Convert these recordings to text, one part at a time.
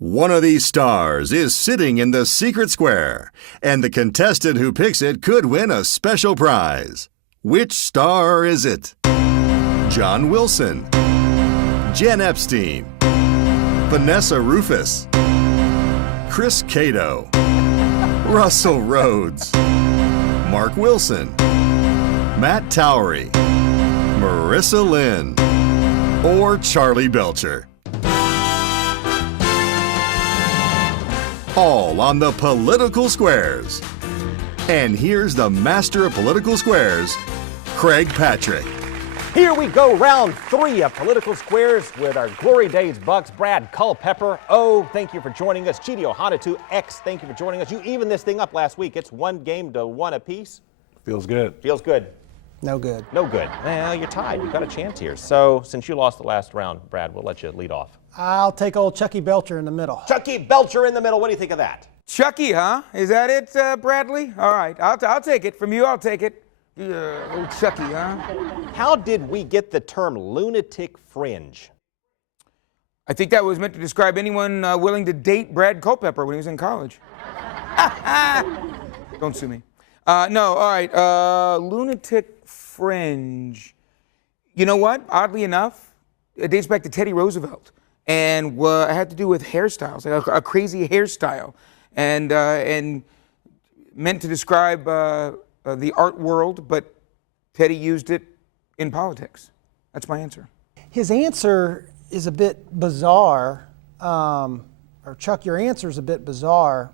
One of these stars is sitting in the secret square, and the contestant who picks it could win a special prize. Which star is it? John Wilson, Jen Epstein, Vanessa Rufus, Chris Cato, Russell Rhodes, Mark Wilson, Matt Towery, Marissa Lynn, or Charlie Belcher. All on the Political Squares. And here's the master of political squares, Craig Patrick. Here we go, round 3 of Political Squares with our Glory Days Bucs. Brad Culpepper, thank you for joining us. Chidi Ohana, X, thank you for joining us. You evened this thing up last week. It's 1-1 apiece. Feels good. Feels good. No good. No good. Well, you're tied. You've got a chance here. So, since you lost the last round, Brad, we'll let you lead off. I'll take old Chucky Belcher in the middle. Chucky Belcher in the middle. What do you think of that? Chucky, huh? Is that it, Bradley? All right, I'll take it. From you, I'll take it. Old Chucky, huh? How did we get the term lunatic fringe? I think that was meant to describe anyone willing to date Brad Culpepper when he was in college. Don't sue me. No, all right, lunatic fringe. You know what? Oddly enough, it dates back to Teddy Roosevelt. And it had to do with hairstyles, like a crazy hairstyle. And meant to describe the art world, but Teddy used it in politics. That's my answer. His answer is a bit bizarre, or Chuck, your answer is a bit bizarre.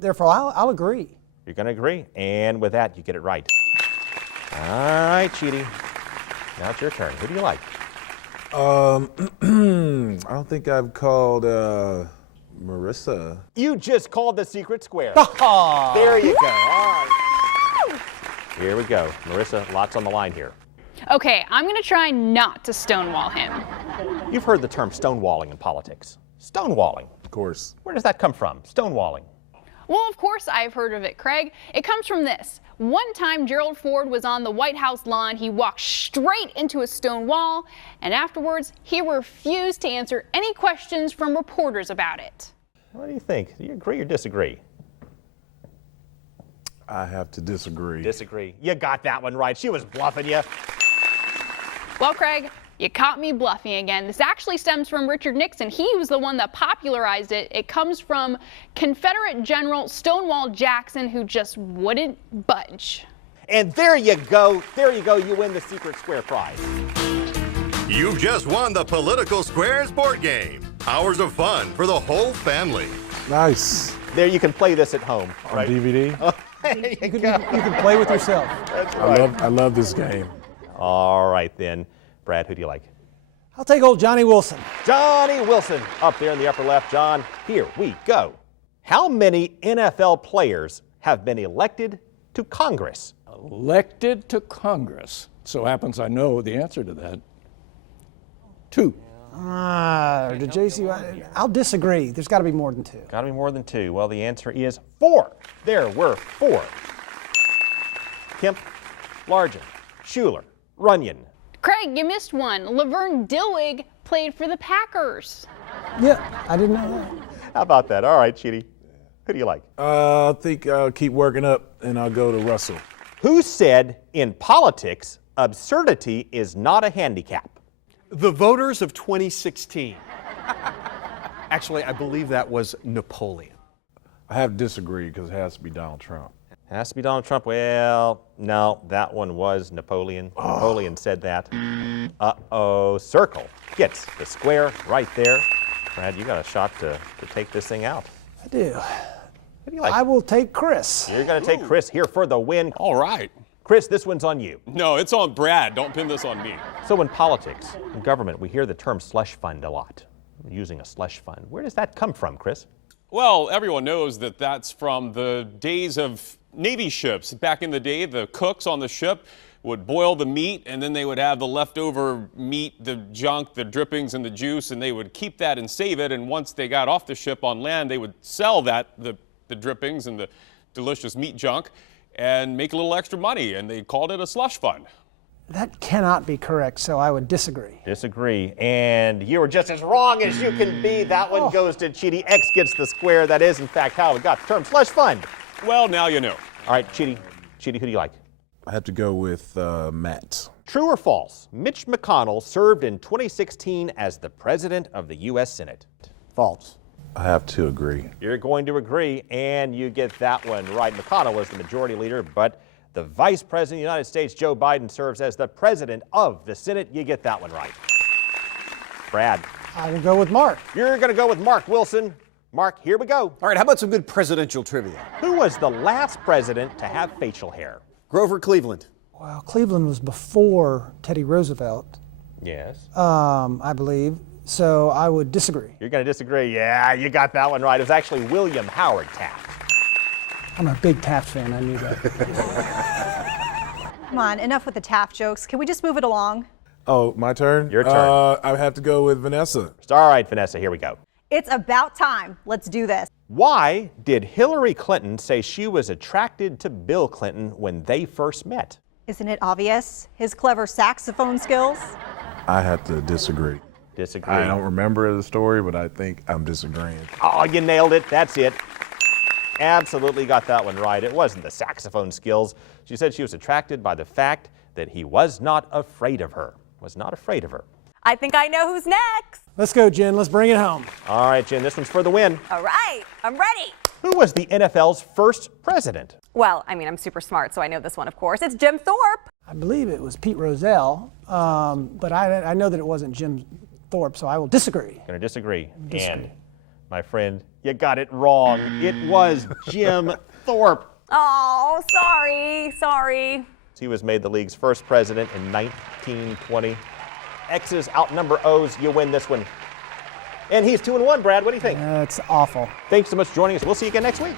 Therefore, I'll agree. You're going to agree. And with that, you get it right. All right, Chidi. Now it's your turn. Who do you like? I don't think I've called Marissa. You just called the secret square. There you go. All right. Here we go. Marissa, lots on the line here. Okay, I'm going to try not to stonewall him. You've heard the term stonewalling in politics. Stonewalling. Of course. Where does that come from? Stonewalling. Well, of course I've heard of it, Craig. It comes from this. One time Gerald Ford was on the White House lawn. He walked straight into a stone wall, and afterwards he refused to answer any questions from reporters about it. What do you think? Do you agree or disagree? I have to disagree. Disagree. You got that one right. She was bluffing you. Well, Craig, you caught me bluffing again. This actually stems from Richard Nixon. He was the one that popularized it. It comes from Confederate General Stonewall Jackson, who just wouldn't budge. And there you go. There you go. You win the Secret Square prize. You've just won the Political Squares board game. Hours of fun for the whole family. Nice. There, you can play this at home. On DVD? There you You go. can play with yourself. That's right. I love this game. All right, then. Brad, who do you like? I'll take old Johnny Wilson. Johnny Wilson, up there in the upper left. John, here we go. How many NFL players have been elected to Congress? Elected to Congress. So happens I know the answer to that. 2. To JC, I'll disagree. There's got to be more than 2. Got to be more than 2. Well, the answer is 4. There were 4. Kemp, Largent, Schuler, Runyon. Craig, you missed one. Laverne Dilwig played for the Packers. Yeah, I didn't know that. How about that? All right, Chidi. Who do you like? I think I'll keep working up and I'll go to Russell. Who said in politics, absurdity is not a handicap? The voters of 2016. Actually, I believe that was Napoleon. I have to disagree because it has to be Donald Trump. Has to be Donald Trump. Well, no, that one was Napoleon. Napoleon said that. Circle gets the square right there. Brad, you got a shot to take this thing out. I do. What do you like? I will take Chris. You're going to take Chris here for the win. All right. Chris, this one's on you. No, it's on Brad. Don't pin this on me. So in politics, in government, we hear the term slush fund a lot. Using a slush fund. Where does that come from, Chris? Well, everyone knows that that's from the days of Navy ships. Back in the day, the cooks on the ship would boil the meat, and then they would have the leftover meat, the junk, the drippings, and the juice, and they would keep that and save it. And once they got off the ship on land, they would sell that, the drippings and the delicious meat junk, and make a little extra money, and they called it a slush fund. That cannot be correct, so I would disagree. Disagree. And you were just as wrong as you can be. That one goes to Chidi. X gets the square. That is, in fact, how we got the term slush fund. Well, now you know. All right, Chidi. Chidi, who do you like? I have to go with Matt. True or false? Mitch McConnell served in 2016 as the president of the U.S. Senate. False. I have to agree. You're going to agree, and you get that one right. McConnell was the majority leader, but the Vice President of the United States, Joe Biden, serves as the President of the Senate. You get that one right. Brad. I will go with Mark. You're going to go with Mark Wilson. Mark, here we go. All right, how about some good presidential trivia? Who was the last president to have facial hair? Grover Cleveland. Well, Cleveland was before Teddy Roosevelt, Yes. I believe, so I would disagree. You're going to disagree. Yeah, you got that one right. It was actually William Howard Taft. I'm a big Taft fan, I knew that. Come on, enough with the Taft jokes. Can we just move it along? Oh, my turn? Your turn. I have to go with Vanessa. All right, Vanessa, here we go. It's about time. Let's do this. Why did Hillary Clinton say she was attracted to Bill Clinton when they first met? Isn't it obvious? His clever saxophone skills? I have to disagree. Disagree. I don't remember the story, but I think I'm disagreeing. Oh, you nailed it. That's it. Absolutely got that one right. It wasn't the saxophone skills. She said she was attracted by the fact that he was not afraid of her. Was not afraid of her. I think I know who's next. Let's go, Jen. Let's bring it home. All right, Jen, this one's for the win. All right, I'm ready. Who was the NFL's first president? Well, I mean, I'm super smart, so I know this one, of course. It's Jim Thorpe. I believe it was Pete Rozelle, but I know that it wasn't Jim Thorpe, so I will disagree. Going to disagree. And, my friend, you got it wrong. It was Jim Thorpe. Oh, sorry. He was made the league's first president in 1920. X's outnumber O's. You win this one. And he's 2-1, Brad. What do you think? That's awful. Thanks so much for joining us. We'll see you again next week.